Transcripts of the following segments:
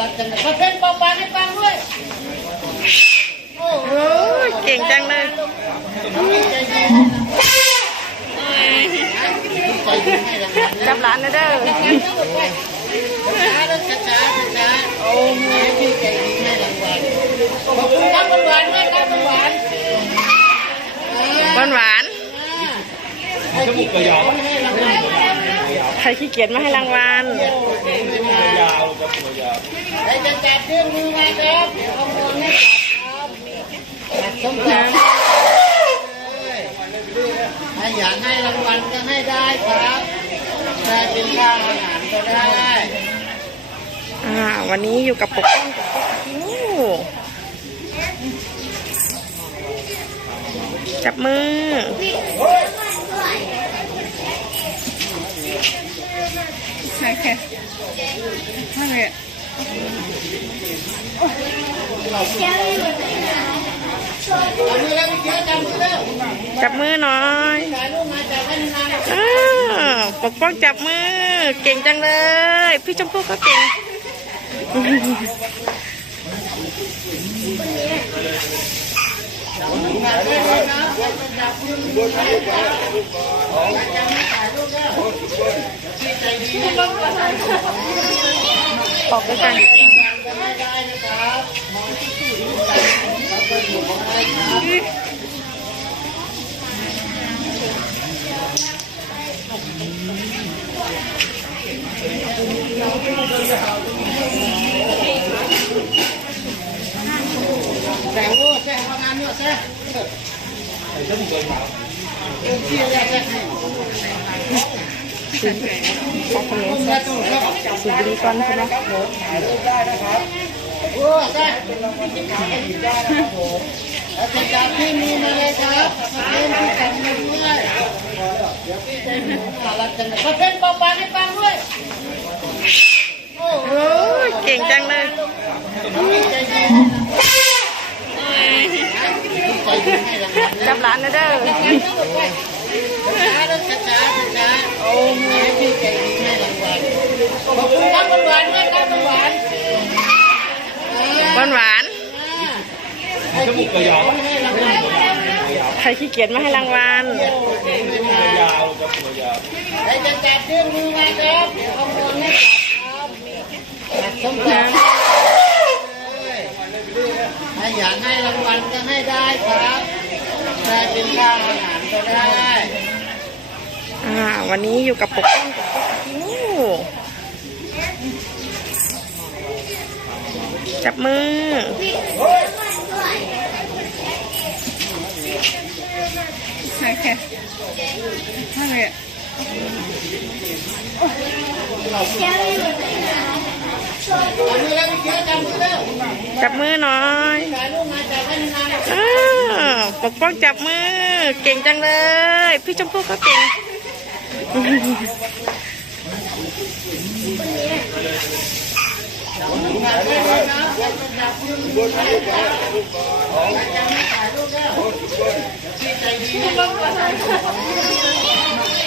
รักจังเลยมาเป็นเป่าปากให้ฟังด้วย โอ้โหโอ้ยเก่งจังเลยใจดีใจดีให้รางวัลจับหลานนะเด้อช้าแล้วช้าช้าช้าโอ้โหพี่ใจดีให้รางวัลขอบคุณครับหวานๆด้วยครับหวานหวานหวานๆให้พี่ใจดีให้รางวัลๆใครขี้เกียจมาให้รางวัลใค รจะจับเรื่องมือมาครับ เดี๋ยวขโมยให้จับครับจับส้มตำเลยถ้าอยากให้รางวัลก็ให้ได้ครับได้เป็นค่าอาหารก็ได้อ่าวันนี้อยู่กับปกป้องกับปกคิจับมือจับมือแล้วพี่เจ้าจับมือแล้ว จับมือหน่อยอ้าวปกป้องจับมือ เก่งจังเลย พี่ชมพู่ก็เก่ง ออกด้วยกันแต่โอ้แซ่ทำงานเนี่ยแซ่เออที่อะไรแซ่ขอบคุณแซ่ตู้ครับสูบบุหรี่ก่อนใช่ไหมโอ้แซ่แล้วจะจับที่มือมาเลยครับเป็นผู้จับมือด้วยเดี๋ยวพี่จหมูน่ารักจังเลยมาเป็นป่าปากให้ฟังด้วยโอ้โหเก่งจังเลยพี่ใจดีใจดีให้รางวัลจับหลานนะเด้อ ช้าแล้วช้าช้าช้ โอ้พี่ใจดีให้รางวัลขอบคุณครับหวานๆด้วยครับหวานหวานหวานให้พี่ใจดีให้รางวัลใครขี้เกียจมาให้รางวัลใครจะจับเรื่องมือมาครับเดี๋ยวขโมยให้จับครับจับสมตำเลยถ้าอยากให้รางวัลก็ให้ได้ครับได้เป็นค่าอาหารก็ได้ อ่าวันนี้อยู่กับปกป้องกับปกคิวจับมือจับมือแล้วพี่เคจับมือแล้วจับมือหน่อยอปกป้องจับมือ เก่งจังเลย พี่ชมพู่ก็เก่ง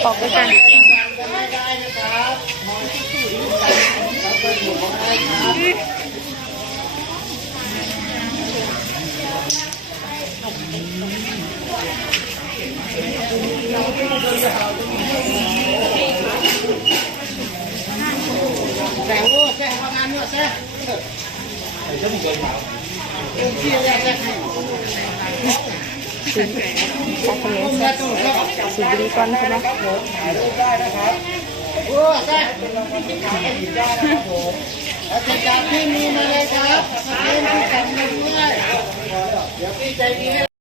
ออกด้วยกัน แต่โอ้แซ่ทำงานเนี่ยแซ่ เออที่อะไรแซ่ขอบคุณแซ่ตู้ครับสูบบุหรี่ก่อนใช่ไหมโอ้แซ่แล้วจากที่มีมาเลยครับมาเป็นผู้จับมือด้วยเดี๋ยวพี่ใจดี